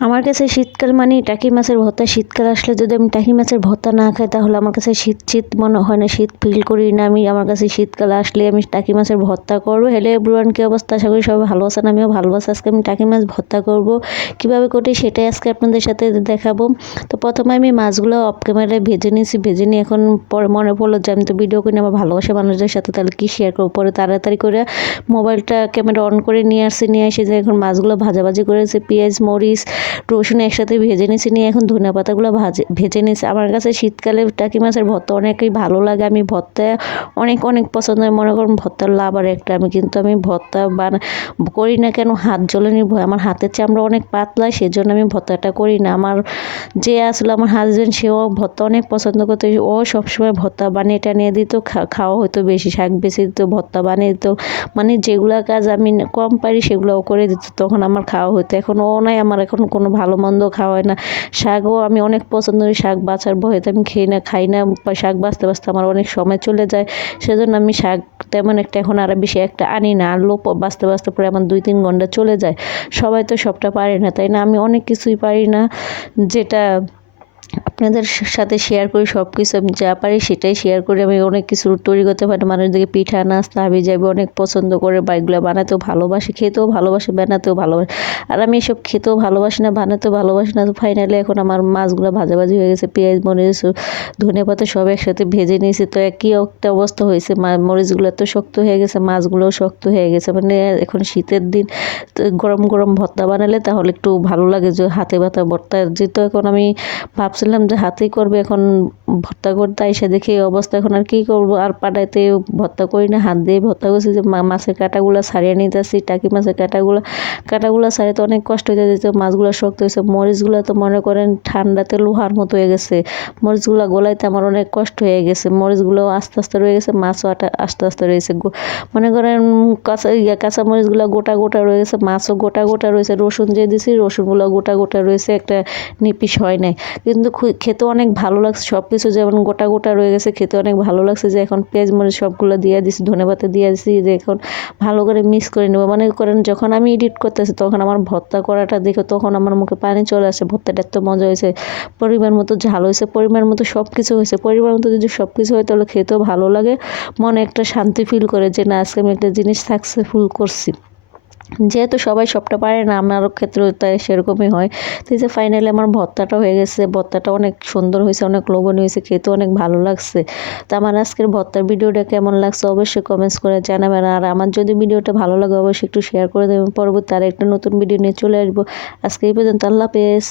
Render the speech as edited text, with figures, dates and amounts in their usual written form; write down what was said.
আমার কাছে শীতকাল মানেই টাকি মাছের ভর্তা। শীতকাল আসলে যদি আমি টাকি মাছের ভর্তা না খাই তাহলে আমার কাছে শীত শীত মনে হয় না, শীত ফিল করি না আমি। আমার কাছে শীতকাল আসলে আমি টাকি মাছের ভর্তা করবো। হ্যালো এভরিওয়ান, কি অবস্থা? আশা করি সবাই ভালো আছেন, আমিও ভালো আছি। আজকে আমি টাকি মাছ ভর্তা করব, কীভাবে করি সেটাই আজকে আপনাদের সাথে দেখাবো। তো প্রথমে আমি মাছগুলো অফ ক্যামেরায় ভেজে নিয়েছি। ভেজে নিয়ে এখন পরে মনে পড়লো যে আমি তো ভিডিও করি আমার ভালোবাসা মানুষদের সাথে, তাহলে কি শেয়ার করবো। পরে তাড়াতাড়ি করে মোবাইলটা ক্যামেরা অন করে নিয়ে আসছি। নিয়ে এসে যে এখন মাছগুলো ভাজাভাজি করেছে, পেঁয়াজ মরিচ রসুন একসাথে ভেজে নিয়েছি। নিয়ে এখন ধনিয়া পাতাগুলো ভেজে নিয়েছি। আমার কাছে শীতকালে টাকি মাছের ভর্তা অনেকই ভালো লাগে। আমি ভর্তা অনেক অনেক পছন্দ। মনে করুন ভর্তার লাভার একটা আমি, কিন্তু আমি ভর্তা করি না কেন, হাত জ্বলানির ভয়। আমার হাতের চামড়া অনেক পাতলা, সেজন্য আমি ভর্তাটা করি না। আমার যে আসলে আমার হাজব্যান্ড, সেও ভর্তা অনেক পছন্দ করতো। ও সবসময় ভর্তা বানিয়ে টানিয়ে দিত, খাওয়া হতো বেশি। শাক বেশি দিত, ভর্তা বানিয়ে দিত। মানে যেগুলা কাজ আমি কম পারি সেগুলোও করে দিত, তখন আমার খাওয়া হতো। এখন ও নাই, আমার এখন কোনো ভালো মন্দ খাওয়ায় না। শাকও আমি অনেক পছন্দ করি, শাক বাছার ভয়েতে আমি খাই না। শাক বাছতে বাছতে আমার অনেক সময় চলে যায়, সেজন্য আমি শাক তেমন একটা এখন আর বেশি একটা আনি না। আনলেও বাছতে বাছতে পরে আমার 2-3 ঘন্টা চলে যায়। সবাই তো সবটা পারে না, তাই না? আমি অনেক কিছুই পারি না, যেটা আপনাদের সাথে শেয়ার করি। সব কিছু আমি যা পারি সেটাই শেয়ার করি। আমি অনেক কিছু তৈরি করতে পারি। মানুষদেরকে পিঠা নাস্তা হাবি যাবে অনেক পছন্দ করে, বা এগুলো বানাতেও ভালোবাসি, খেতেও ভালোবাসি, বানাতেও ভালোবাসি। আর আমি এসব খেতেও ভালোবাসি না, বানাতেও ভালোবাসি না। তো ফাইনালি এখন আমার মাছগুলো ভাজাভাজি হয়ে গেছে। পেঁয়াজ মরিচ ধনে পাতা সব একসাথে ভেজে নিয়েছি। তো একই একটা অবস্থা হয়েছে, মরিচগুলো এত শক্ত হয়ে গেছে, মাছগুলোও শক্ত হয়ে গেছে। মানে এখন শীতের দিন, তো গরম গরম ভর্তা বানালে তাহলে একটু ভালো লাগে। যে হাতে ব্যথা ভর্তা, যেহেতু এখন আমি ভাবছিলাম যে হাতেই করবে, এখন ভর্তা করতে এসে দেখি এই অবস্থা। এখন আর কি করব, আর পাটাইতে ভর্তা করি না, হাত দিয়ে ভর্তা করছি। যে মাছের কাঁটাগুলো ছাড়িয়ে নিতেছি, টাকি মাছের কাঁটাগুলো ছাড়িয়ে অনেক কষ্ট হয়ে যেত। মাছগুলো শক্ত হয়েছে, মরিচগুলো তো মনে করেন ঠান্ডাতে লোহার মতো হয়ে গেছে। মরিচগুলো গলাইতে আমার অনেক কষ্ট হয়ে গেছে। মরিচগুলো আস্তে আস্তে রয়ে গেছে, মাছও আস্তে আস্তে রয়েছে। মনে করেন কাঁচা মরিচগুলো গোটা গোটা রয়ে গেছে, মাছও গোটা গোটা রয়েছে। রসুন যে দিছি, রসুনগুলো গোটা গোটা রয়েছে, একটা নিপিস হয় নাই। কিন্তু খেতে অনেক ভালো লাগছে। সব কিছু যেমন গোটা গোটা রয়ে গেছে, খেতে অনেক ভালো লাগছে। যে এখন পেঁয়াজ মরিচ সবগুলো দিয়ে দিছি, ধনেপাতা দিয়ে দিছি। যে এখন ভালো করে মিক্স করে নেবো। মনে করেন যখন আমি এডিট করতেছি তখন আমার ভর্তা করাটা দেখে তখন আমার মুখে পানি চলে আসে। ভর্তাটা এত মজা হয়েছে, পরিমাণ মতো ঝাল হয়েছে, পরিমাণ মতো সব কিছু হয়েছে। পরিমাণ মতো যদি সব কিছু হয় তাহলে খেতেও ভালো লাগে, মনে একটা শান্তি ফিল করে যে না, আজকে আমি একটা জিনিস সাকসেসফুল করছি। যেহেতু সবাই সবটা পারে না, আমারও ক্ষেত্রে তাই সেরকমই হয়। তো এই যে ফাইনালি আমার ভর্তাটা হয়ে গেছে। ভর্তাটা অনেক সুন্দর হয়েছে, অনেক লোভনীয় হয়েছে, খেতে অনেক ভালো লাগছে। তো আমার আজকের ভর্তার ভিডিওটা কেমন লাগছে অবশ্যই কমেন্টস করে জানাবেন। আর আমার যদি ভিডিওটা ভালো লাগে অবশ্যই একটু শেয়ার করে দেবেন। পরবর্তী আর একটা নতুন ভিডিও নিয়ে চলে আসবো। আজকে এই পর্যন্ত, আল্লাহ হাফেজ।